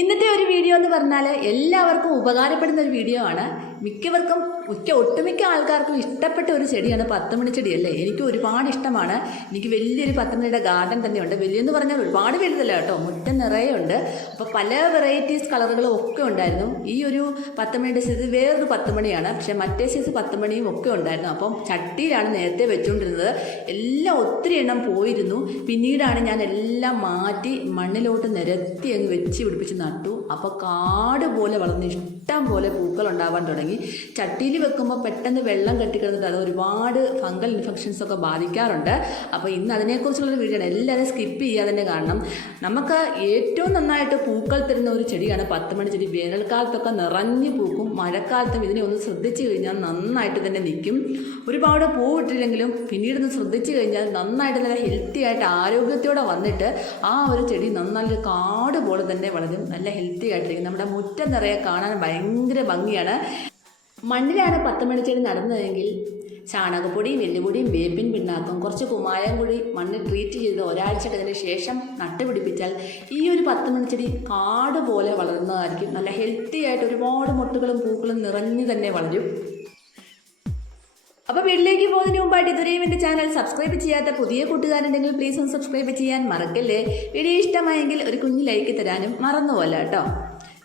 ഇന്നത്തെ ഒരു വീഡിയോ എന്ന് പറഞ്ഞാൽ എല്ലാവർക്കും ഉപകാരപ്പെടുന്ന ഒരു വീഡിയോ ആണ്. ഒട്ടുമിക്ക ആൾക്കാർക്കും ഇഷ്ടപ്പെട്ട ഒരു ചെടിയാണ് 10 മണി ചെടി അല്ലേ. എനിക്ക് ഒരുപാട് ഇഷ്ടമാണ്. എനിക്ക് വലിയൊരു 10 മണിയുടെ ഗാർഡൻ തന്നെയുണ്ട്. വലിയെന്ന് പറഞ്ഞാൽ ഒരുപാട് വലുതല്ല കേട്ടോ, മുറ്റം നിറയെ ഉണ്ട്. അപ്പോൾ പല വെറൈറ്റീസ് കളറുകളും ഒക്കെ ഉണ്ടായിരുന്നു. ഈ ഒരു 10 മണിയുടെ സൈസ് വേറൊരു 10 മണിയാണ്, പക്ഷേ മറ്റേ സൈസ് 10 മണിയും ഒക്കെ ഉണ്ടായിരുന്നു. അപ്പം ചട്ടിയിലാണ് നേരത്തെ വെച്ചുകൊണ്ടിരുന്നത്. എല്ലാം ഒത്തിരി എണ്ണം പോയിരുന്നു. പിന്നീടാണ് ഞാൻ എല്ലാം മാറ്റി മണ്ണിലോട്ട് നിരത്തി അങ്ങ് വെച്ച് പിടിപ്പിച്ച് നട്ടു. അപ്പോൾ കാട് പോലെ വളർന്ന് ഇഷ്ടം പോലെ പൂക്കൾ ഉണ്ടാവാൻ തുടങ്ങി. ചട്ടിയിൽ വെക്കുമ്പോൾ പെട്ടെന്ന് വെള്ളം കെട്ടിക്കിടന്നിട്ട് അത് ഒരുപാട് ഫംഗൽ ഇൻഫെക്ഷൻസ് ഒക്കെ ബാധിക്കാറുണ്ട്. അപ്പോൾ ഇന്ന് അതിനെക്കുറിച്ചുള്ളൊരു വീഡിയോ ആണ്. എല്ലാവരും സ്കിപ്പ് ചെയ്യാതെ തന്നെ കാണണം. നമുക്ക് ഏറ്റവും നന്നായിട്ട് പൂക്കൾ തരുന്ന ഒരു ചെടിയാണ് 10 മണി ചെടി. വേനൽക്കാലത്തൊക്കെ നിറഞ്ഞു പൂക്കും, മഴക്കാലത്തും ഇതിനെ ഒന്ന് ശ്രദ്ധിച്ചു കഴിഞ്ഞാൽ നന്നായിട്ട് തന്നെ നിൽക്കും. ഒരുപാട് പൂവിട്ടില്ലെങ്കിലും പിന്നീടൊന്ന് ശ്രദ്ധിച്ചു കഴിഞ്ഞാൽ നന്നായിട്ട് നല്ല ഹെൽത്തി ആയിട്ട് ആരോഗ്യത്തോടെ വന്നിട്ട് ആ ഒരു ചെടി നന്നായിട്ട് കാട് പോലെ തന്നെ വളരും. നല്ല ഹെൽത്തി ആയിട്ടിരിക്കും. നമ്മുടെ മുറ്റം നിറയെ കാണാൻ ഭയങ്കര ഭംഗിയാണ്. മണ്ണിലാണ് 10 മണി ചെടി നടുന്നതെങ്കിൽ ചാണകപ്പൊടിയും എല്ലുപൊടിയും വേപ്പിൻ പിണ്ണാക്കും കുറച്ച് കുമ്മായം കൂടി മണ്ണിൽ ട്രീറ്റ് ചെയ്ത് ഒരാഴ്ച കഴിഞ്ഞതിന് ശേഷം നട്ടുപിടിപ്പിച്ചാൽ ഈ ഒരു 10 മണി ചെടി കാട് പോലെ വളർന്നതായിരിക്കും. നല്ല ഹെൽത്തി ആയിട്ട് ഒരുപാട് മൊട്ടുകളും പൂക്കളും നിറഞ്ഞു തന്നെ വളരും. അപ്പോൾ വീട്ടിലേക്ക് പോകുന്നതിന് മുമ്പായിട്ട് ഇതുവരെയും എൻ്റെ ചാനൽ സബ്സ്ക്രൈബ് ചെയ്യാത്ത പുതിയ കൂട്ടുകാരുണ്ടെങ്കിൽ പ്ലീസ് ഒന്ന് സബ്സ്ക്രൈബ് ചെയ്യാൻ മറക്കല്ലേ. വീഡിയോ ഇഷ്ടമായെങ്കിൽ ഒരു കുഞ്ഞു ലൈക്ക് തരാനും മറന്നുപോലെ കേട്ടോ.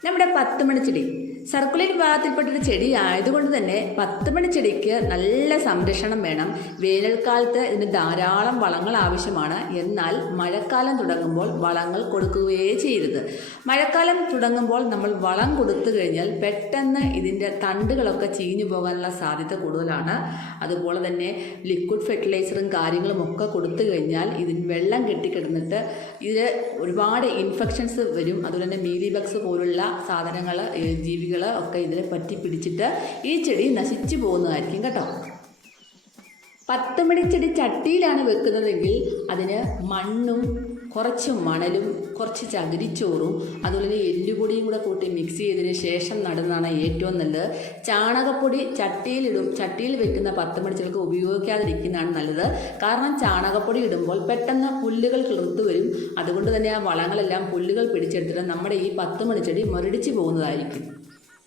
നമ്മുടെ 10 മണി ചെടി സർക്കുലർ വിഭാഗത്തിൽപ്പെട്ടൊരു ചെടി ആയതുകൊണ്ട് തന്നെ 10 മണി ചെടിക്ക് നല്ല സംരക്ഷണം വേണം. വേനൽക്കാലത്ത് ഇതിന് ധാരാളം വളങ്ങൾ ആവശ്യമാണ്. എന്നാൽ മഴക്കാലം തുടങ്ങുമ്പോൾ വളങ്ങൾ കൊടുക്കുകയേ ചെയ്യരുത്. മഴക്കാലം തുടങ്ങുമ്പോൾ നമ്മൾ വളം കൊടുത്തു കഴിഞ്ഞാൽ പെട്ടെന്ന് ഇതിൻ്റെ തണ്ടുകളൊക്കെ ചീഞ്ഞു പോകാനുള്ള സാധ്യത കൂടുതലാണ്. അതുപോലെ തന്നെ ലിക്വിഡ് ഫെർട്ടിലൈസറും കാര്യങ്ങളും ഒക്കെ കൊടുത്തു കഴിഞ്ഞാൽ ഇതിന് വെള്ളം കെട്ടിക്കിടന്നിട്ട് ഇത് ഒരുപാട് ഇൻഫെക്ഷൻസ് വരും. അതുപോലെ തന്നെ മീലി ബഗ്സ് പോലുള്ള സാധനങ്ങൾ, ജീവികൾ ഒക്കെ ഇതിനെ പറ്റി പിടിച്ചിട്ട് ഈ ചെടി നശിച്ചു പോകുന്നതായിരിക്കും കേട്ടോ. 10 മണി ചെടി ചട്ടിയിലാണ് വെക്കുന്നതെങ്കിൽ അതിന് മണ്ണും കുറച്ച് മണലും കുറച്ച് ചകിരിച്ചോറും അതുപോലെ എല്ലുപൊടിയും കൂടെ കൂട്ടി മിക്സ് ചെയ്തതിന് ശേഷം നടുന്നതാണ് ഏറ്റവും നല്ലത്. ചാണകപ്പൊടി ചട്ടിയിൽ വെക്കുന്ന 10 മണി ചെടികൾക്ക് ഉപയോഗിക്കാതിരിക്കുന്നതാണ് നല്ലത്. കാരണം ചാണകപ്പൊടി ഇടുമ്പോൾ പെട്ടെന്ന് പുല്ലുകൾ കിളിർത്തു വരും. അതുകൊണ്ട് തന്നെ ആ വളങ്ങളെല്ലാം പുല്ലുകൾ പിടിച്ചെടുത്തിട്ട് നമ്മുടെ ഈ 10 മണി ചെടി മുരടിച്ചു പോകുന്നതായിരിക്കും.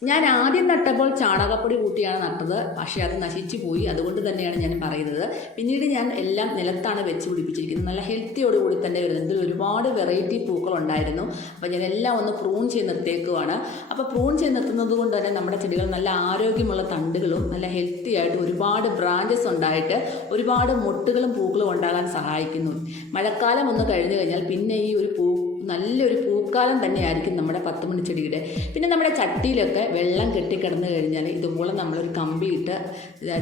ഞാൻ ആദ്യം നട്ടപ്പോൾ ചാണകപ്പൊടി കൂട്ടിയാണ് നട്ടത്, പക്ഷേ അത് നശിച്ചു പോയി. അതുകൊണ്ട് തന്നെയാണ് ഞാൻ പറയുന്നത്. പിന്നീട് ഞാൻ എല്ലാം നിലത്താണ് വെച്ച് പിടിപ്പിച്ചിരിക്കുന്നത്. നല്ല ഹെൽത്തിയോടുകൂടി തന്നെ വരുന്നത്. ഇതിൽ ഒരുപാട് വെറൈറ്റി പൂക്കളുണ്ടായിരുന്നു. അപ്പോൾ ഞാൻ എല്ലാം ഒന്ന് പ്രൂൺ ചെയ്ത് നിർത്തിയേക്കുവാണ്. അപ്പോൾ പ്രൂൺ ചെയ്ത് നിർത്തുന്നത് കൊണ്ട് തന്നെ നമ്മുടെ ചെടികൾ നല്ല ആരോഗ്യമുള്ള തണ്ടുകളും നല്ല ഹെൽത്തി ആയിട്ട് ഒരുപാട് ബ്രാഞ്ചസ് ഉണ്ടായിട്ട് ഒരുപാട് മൊട്ടുകളും പൂക്കളും ഉണ്ടാകാൻ സഹായിക്കുന്നു. മഴക്കാലം ഒന്ന് കഴിഞ്ഞു കഴിഞ്ഞാൽ പിന്നെ ഈ ഒരു നല്ലൊരു പൂക്കാലം തന്നെയായിരിക്കും നമ്മുടെ 10 മണി ചെടിയുടെ. പിന്നെ നമ്മുടെ ചട്ടിയിലൊക്കെ വെള്ളം കെട്ടിക്കിടന്നു കഴിഞ്ഞാൽ ഇതുപോലെ നമ്മളൊരു കമ്പിയിട്ട്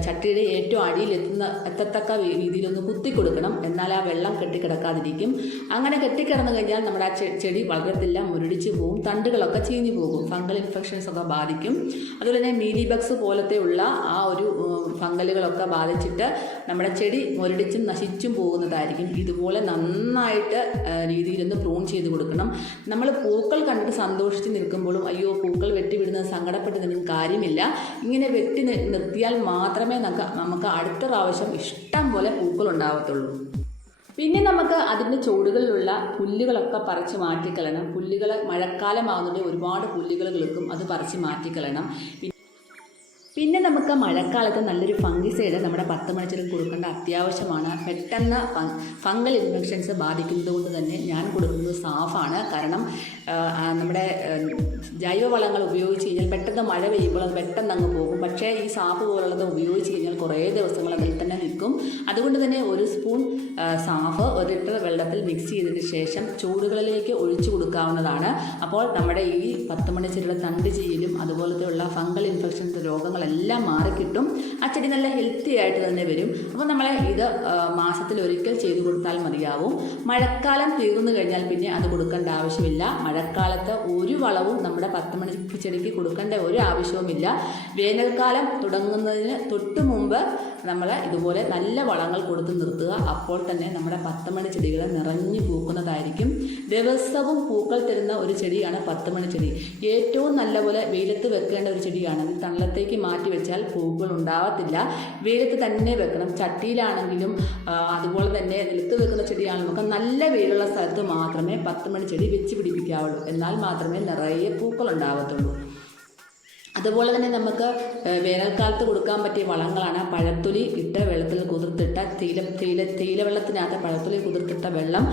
ചട്ടിയുടെ ഏറ്റവും എത്തത്തക്ക രീതിയിലൊന്ന് കുത്തി കൊടുക്കണം. എന്നാൽ ആ വെള്ളം കെട്ടിക്കിടക്കാതിരിക്കും. അങ്ങനെ കെട്ടിക്കിടന്നു കഴിഞ്ഞാൽ നമ്മുടെ ആ ചെടി വളരത്തില്ല, മുരടിച്ച് പോകും, തണ്ടുകളൊക്കെ ചീഞ്ഞു പോകും, ഫംഗൽ ഇൻഫെക്ഷൻസ് ഒക്കെ ബാധിക്കും. അതുപോലെ തന്നെ മീലി ബഗ്സ് പോലത്തെ ഉള്ള ആ ഒരു ഫംഗലുകളൊക്കെ ബാധിച്ചിട്ട് നമ്മുടെ ചെടി മുരടിച്ചും നശിച്ചും പോകുന്നതായിരിക്കും. ഇതുപോലെ നന്നായിട്ട് രീതിയിലൊന്ന് പ്രൂൺ ചെയ്ത് കൊടുക്കണം. നമ്മൾ പൂക്കൾ കണ്ടിട്ട് സന്തോഷിച്ച് നിൽക്കുമ്പോഴും അയ്യോ പൂക്കൾ വെട്ടിവിടുന്നത് സങ്കടപ്പെടുന്നതിനും കാര്യമില്ല. ഇങ്ങനെ വെട്ടി നിർത്തിയാൽ മാത്രമേ നമുക്ക് അടുത്ത പ്രാവശ്യം ഇഷ്ടം പോലെ പൂക്കൾ ഉണ്ടാവത്തുള്ളൂ. പിന്നെ നമുക്ക് അതിൻ്റെ ചുവടുകളിലുള്ള പുല്ലുകളൊക്കെ പറിച്ച് മാറ്റിക്കളയണം. പുല്ലുകൾ മഴക്കാലമാകുന്നതിൻ്റെ ഒരുപാട് പുല്ലുകൾ കിളുക്കും, അത് പറിച്ച് മാറ്റിക്കളയണം. പിന്നെ നമുക്ക് മഴക്കാലത്ത് നല്ലൊരു ഫംഗിസൈഡ് നമ്മുടെ 10 മണി ചെടിക്ക് കൊടുക്കേണ്ട അത്യാവശ്യമാണ്. പെട്ടെന്ന് ഫംഗൽ ഇൻഫെക്ഷൻസ് ബാധിക്കുന്നത് കൊണ്ട് തന്നെ ഞാൻ കൊടുക്കുന്നത് സാഫാണ്. കാരണം നമ്മുടെ ജൈവവളങ്ങൾ ഉപയോഗിച്ച് കഴിഞ്ഞാൽ പെട്ടെന്ന് മഴ പെയ്യുമ്പോൾ അത് പെട്ടെന്ന് അങ്ങ് പോകും. പക്ഷേ ഈ സാഫ് പോലുള്ളത് ഉപയോഗിച്ച് കഴിഞ്ഞാൽ കുറേ ദിവസങ്ങൾ അതിൽ തന്നെ നിൽക്കും. അതുകൊണ്ട് തന്നെ ഒരു സ്പൂൺ സാഫ് 1 ലിറ്റർ വെള്ളത്തിൽ മിക്സ് ചെയ്തതിന് ശേഷം ചൂടുകളിലേക്ക് ഒഴിച്ചു കൊടുക്കാവുന്നതാണ്. അപ്പോൾ നമ്മുടെ ഈ 10 മണി ചെടിയുടെ തണ്ട് ചീയലും അതുപോലത്തെ ഉള്ള ഫംഗൽ ഇൻഫെക്ഷൻസ് രോഗങ്ങളെല്ലാം മാറിക്കിട്ടും. ആ ചെടി നല്ല ഹെൽത്തി ആയിട്ട് തന്നെ വരും. അപ്പോൾ നമ്മൾ ഇത് മാസത്തിലൊരിക്കൽ ചെയ്തു കൊടുത്താൽ മതിയാവും. മഴക്കാലം തീർന്നു കഴിഞ്ഞാൽ പിന്നെ അത് കൊടുക്കേണ്ട ആവശ്യമില്ല. മഴക്കാലത്ത് ഒരു വളവും നമ്മുടെ 10 മണി ചെടിക്ക് കൊടുക്കേണ്ട ഒരു ആവശ്യവുമില്ല. വേനൽക്കാലം തുടങ്ങുന്നതിന് തൊട്ട് മുമ്പ് നമ്മൾ ഇതുപോലെ നല്ല വളങ്ങൾ കൊടുത്ത് നിർത്തുക. അപ്പോൾ തന്നെ നമ്മുടെ 10 മണി ചെടികൾ നിറഞ്ഞു പൂക്കുന്നതായിരിക്കും. ദിവസവും പൂക്കൾ തരുന്ന ഒരു ചെടിയാണ് 10 മണി ചെടി. ഏറ്റവും നല്ലപോലെ വെയിലത്ത് വെക്കേണ്ട ഒരു ചെടിയാണ്. ഇത് തണലത്തേക്ക് മാറ്റി മാറ്റി വെച്ചാൽ പൂക്കൾ ഉണ്ടാവത്തില്ല. വെയിലത്ത് തന്നെ വെക്കണം. ചട്ടിയിലാണെങ്കിലും അതുപോലെ തന്നെ നിലത്ത് വെക്കുന്ന ചെടിയാണെങ്കിലും ഒക്കെ നല്ല വെയിലുള്ള സ്ഥലത്ത് മാത്രമേ 10 മണി ചെടി വെച്ച് പിടിപ്പിക്കാവുള്ളൂ. എന്നാൽ മാത്രമേ നിറയെ പൂക്കൾ ഉണ്ടാവത്തുള്ളൂ. അതുപോലെ തന്നെ നമുക്ക് വേനൽക്കാലത്ത് കൊടുക്കാൻ പറ്റിയ വളങ്ങളാണ് പഴത്തൊലി ഇട്ട വെള്ളത്തിൽ കുതിർത്തിട്ട തേയില വെള്ളത്തിനകത്ത് പഴത്തൊലി കുതിർത്തിട്ട വെള്ളം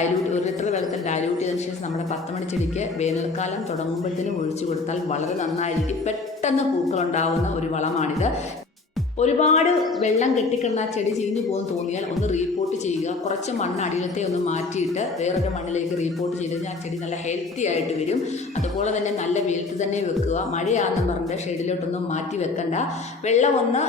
1 ലിറ്റർ വെള്ളത്തിൽ ഡയലൂട്ട് ചെയ്തതിന് ശേഷം നമ്മുടെ 10 മണി ചെടിക്ക് വേനൽക്കാലം തുടങ്ങുമ്പോഴത്തേനും ഒഴിച്ചു കൊടുത്താൽ വളരെ നന്നായിരിക്കും. പെട്ടെന്ന് പൂക്കളുണ്ടാവുന്ന ഒരു വളമാണിത്. ഒരുപാട് വെള്ളം കെട്ടിക്കിടന്ന ചെടി ചീഞ്ഞു പോകുമെന്ന് തോന്നിയാൽ ഒന്ന് റീപോർട്ട് ചെയ്യുക. കുറച്ച് മണ്ണ് അടിയിലത്തെ ഒന്ന് മാറ്റിയിട്ട് വേറൊരു മണ്ണിലേക്ക് റീപോർട്ട് ചെയ്ത് കഴിഞ്ഞാൽ ആ ചെടി നല്ല ഹെൽത്തി ആയിട്ട് വരും. അതുപോലെ തന്നെ നല്ല വെയിലത്ത് തന്നെ വെക്കുക. മഴയാണെന്ന് പറഞ്ഞിട്ട് ഷെയ്ഡിലോട്ടൊന്നും മാറ്റി വെക്കണ്ട. വെള്ളം ഒന്ന്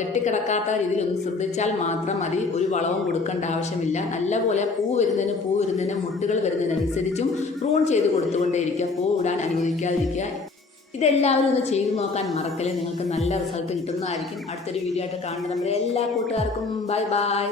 കെട്ടിക്കിടക്കാത്ത രീതിയിൽ ഒന്ന് ശ്രദ്ധിച്ചാൽ മാത്രം മതി. ഒരു വളവും കൊടുക്കേണ്ട ആവശ്യമില്ല. നല്ലപോലെ പൂ വരുന്നതിന് മുട്ടുകൾ വരുന്നതിനനുസരിച്ചും പ്രൂൺ ചെയ്ത് കൊടുത്തുകൊണ്ടേയിരിക്കുക. പൂ ഇടാൻ അനുവദിക്കാതിരിക്കുക. ഇതെല്ലാവരും ഒന്ന് ചെയ്തു നോക്കാൻ മറക്കല്ലേ. നിങ്ങൾക്ക് നല്ല റിസൾട്ട് കിട്ടുന്നതായിരിക്കും. അടുത്തൊരു വീഡിയോ ആയിട്ട് കാണുന്നത് നമ്മുടെ എല്ലാ കൂട്ടുകാർക്കും ബൈ ബൈ.